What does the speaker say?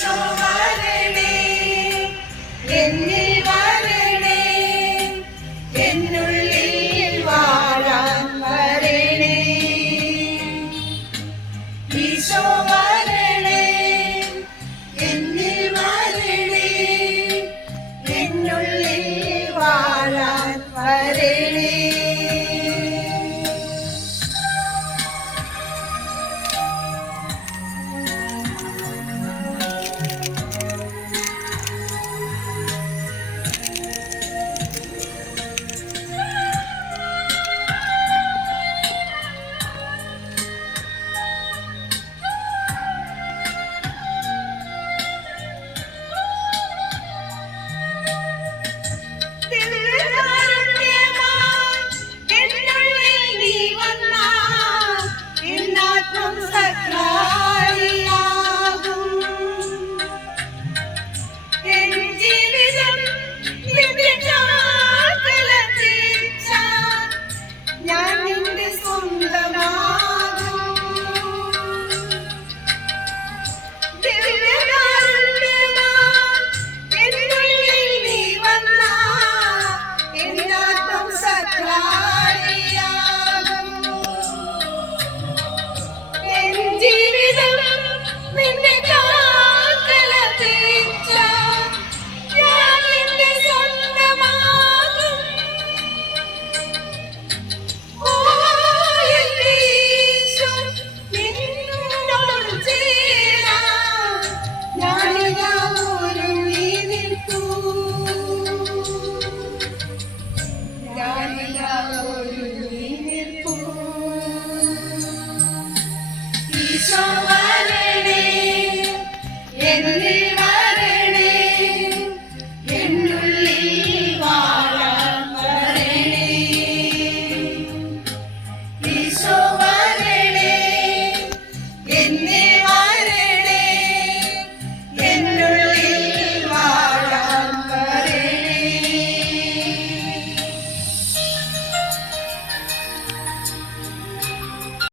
show me my name.